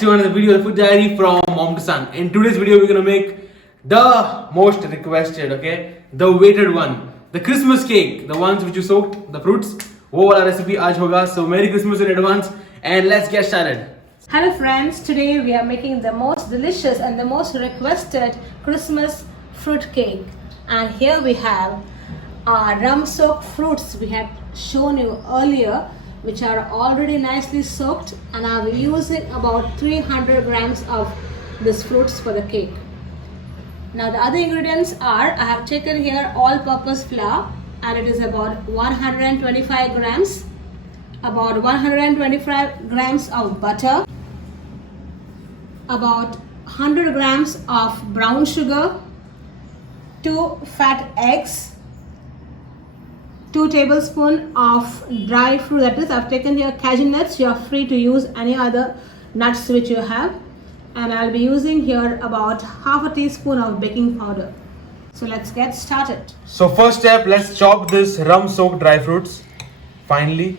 to another video of Food Diary from Mom to Son. In today's video, we're gonna make the most requested, okay, the waited one, the Christmas cake, the ones which you soaked, the fruits. वो वाला recipe आज होगा. So Merry Christmas in advance, and let's get started. Hello friends, today we are making the most delicious and the most requested Christmas fruit cake. And here we have our rum soaked fruits we had shown you earlier, which are already nicely soaked, and I'll be using about 300 grams of these fruits for the cake. Now the other ingredients are, I have taken here all-purpose flour, and it is about 125 grams, about 125 grams of butter, about 100 grams of brown sugar, 2 fat eggs, 2 tablespoons of dry fruit, that is I've taken here cashew nuts. You are free to use any other nuts which you have, and I'll be using here about half a teaspoon of baking powder. So let's get started. So first step, let's chop this rum soaked dry fruits finely.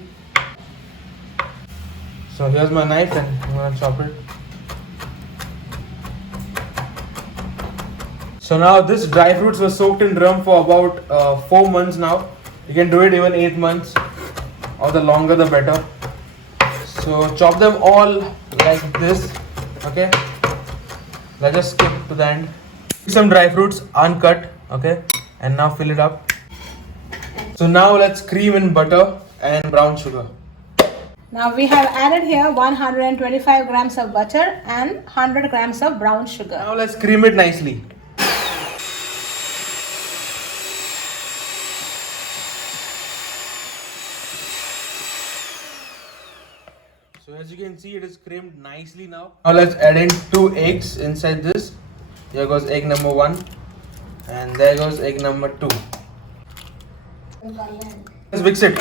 So here's my knife and I'm gonna chop it. So now this dry fruits were soaked in rum for about 4 months now. You can do it even 8 months, or the longer the better. So chop them all like this, okay? Let's just skip to the end. Some dry fruits uncut, okay? And now fill it up. So now let's cream in butter and brown sugar. Now we have added here 125 grams of butter and 100 grams of brown sugar. Now let's cream it nicely. So as you can see, it is creamed nicely now. Now let's add in 2 eggs inside this. Here goes egg number 1, and there goes egg number 2. Let's mix it.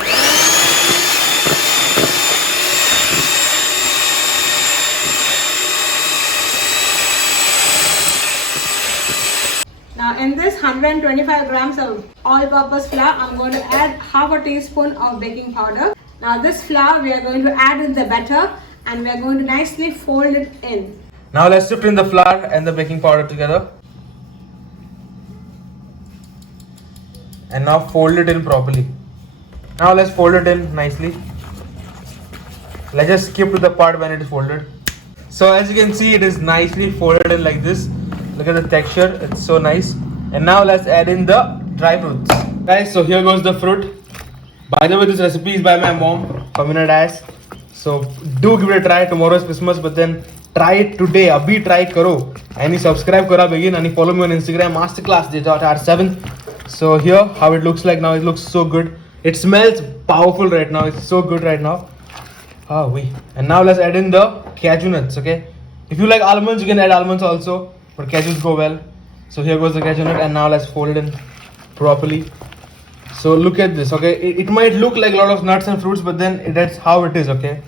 Now in this 125 grams of all-purpose flour, I'm going to add half a teaspoon of baking powder. Now this flour we are going to add in the batter, and we are going to nicely fold it in. Now let's sift in the flour and the baking powder together. And now fold it in properly. Now let's fold it in nicely. Let's just skip to the part when it is folded. So as you can see, it is nicely folded in like this. Look at the texture, it's so nice. And now let's add in the dry fruits. Guys, so here goes the fruit. By the way, this recipe is by my mom, Famina Das. So do give it a try. Tomorrow is Christmas, but then try it today. Abhi try karo. And you subscribe kara begin, and you follow me on Instagram, masterclass.r7. So here how it looks like now. It looks so good. It smells powerful right now. It's so good right now. And now let's add in the cashew nuts, okay? If you like almonds, you can add almonds also, but cashews go well. So here goes the cashew nut, and now let's fold it in properly. So look at this, okay? It might look like a lot of nuts and fruits, but then that's how it is, okay?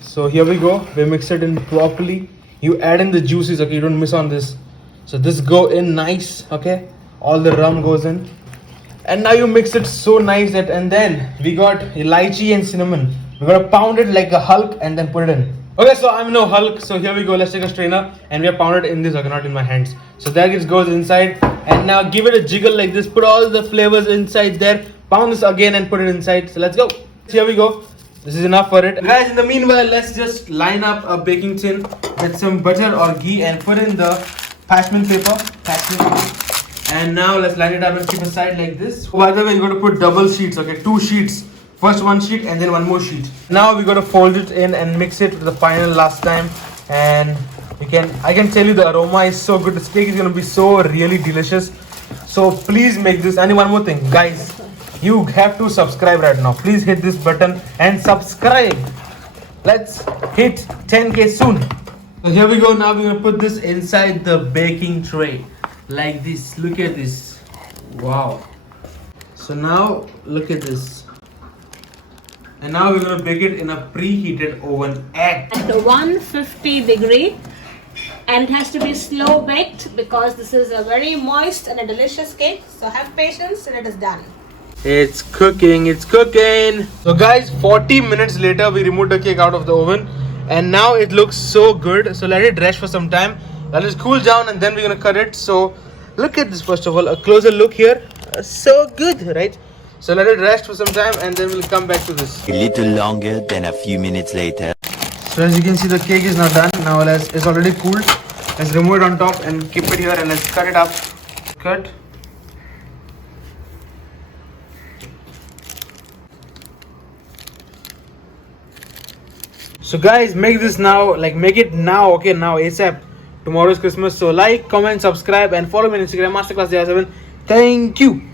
So here we go. We mix it in properly. You add in the juices, okay? You don't miss on this. So this go in nice, okay? All the rum goes in. And now you mix it so nice that, and then we got elaichi and cinnamon. We gotta pound it like a Hulk and then put it in. Okay, so I'm no Hulk, so here we go. Let's take a strainer and we have pounded it in this, okay, not in my hands. So there it goes inside, and now give it a jiggle like this. Put all the flavors inside there. Pound this again and put it inside. So let's go. Here we go. This is enough for it. Guys, in the meanwhile, let's just line up a baking tin with some butter or ghee and put in the parchment paper. And now let's line it up and keep aside like this. Oh, by the way, you're going to put double sheets, okay? 2 sheets. First 1 sheet and then 1 more sheet. Now we're going to fold it in and mix it with the final last time. And I can tell you the aroma is so good. This cake is going to be so really delicious. So please make this. And one more thing, guys. You have to subscribe right now. Please hit this button and subscribe. Let's hit 10k soon. So here we go. Now we're going to put this inside the baking tray. Like this. Look at this. Wow. So now look at this. And now we're going to bake it in a preheated oven at 150 degree, and it has to be slow baked because this is a very moist and a delicious cake. So have patience till it is done. It's cooking, it's cooking. So guys, 40 minutes later we removed the cake out of the oven, and now it looks so good. So let it rest for some time. Let it cool down, and then we're gonna cut it. So look at this. First of all, a closer look here. So good, right? So let it rest for some time, and then we'll come back to this. A little longer than a few minutes later. So as you can see, the cake is not done. Now it's already cooled. Let's remove it on top and keep it here, and let's cut it up. Cut. So guys, make this now, like make it now, okay, now ASAP. Tomorrow is Christmas, so like, comment, subscribe, and follow me on Instagram, Masterclass 7. Thank you.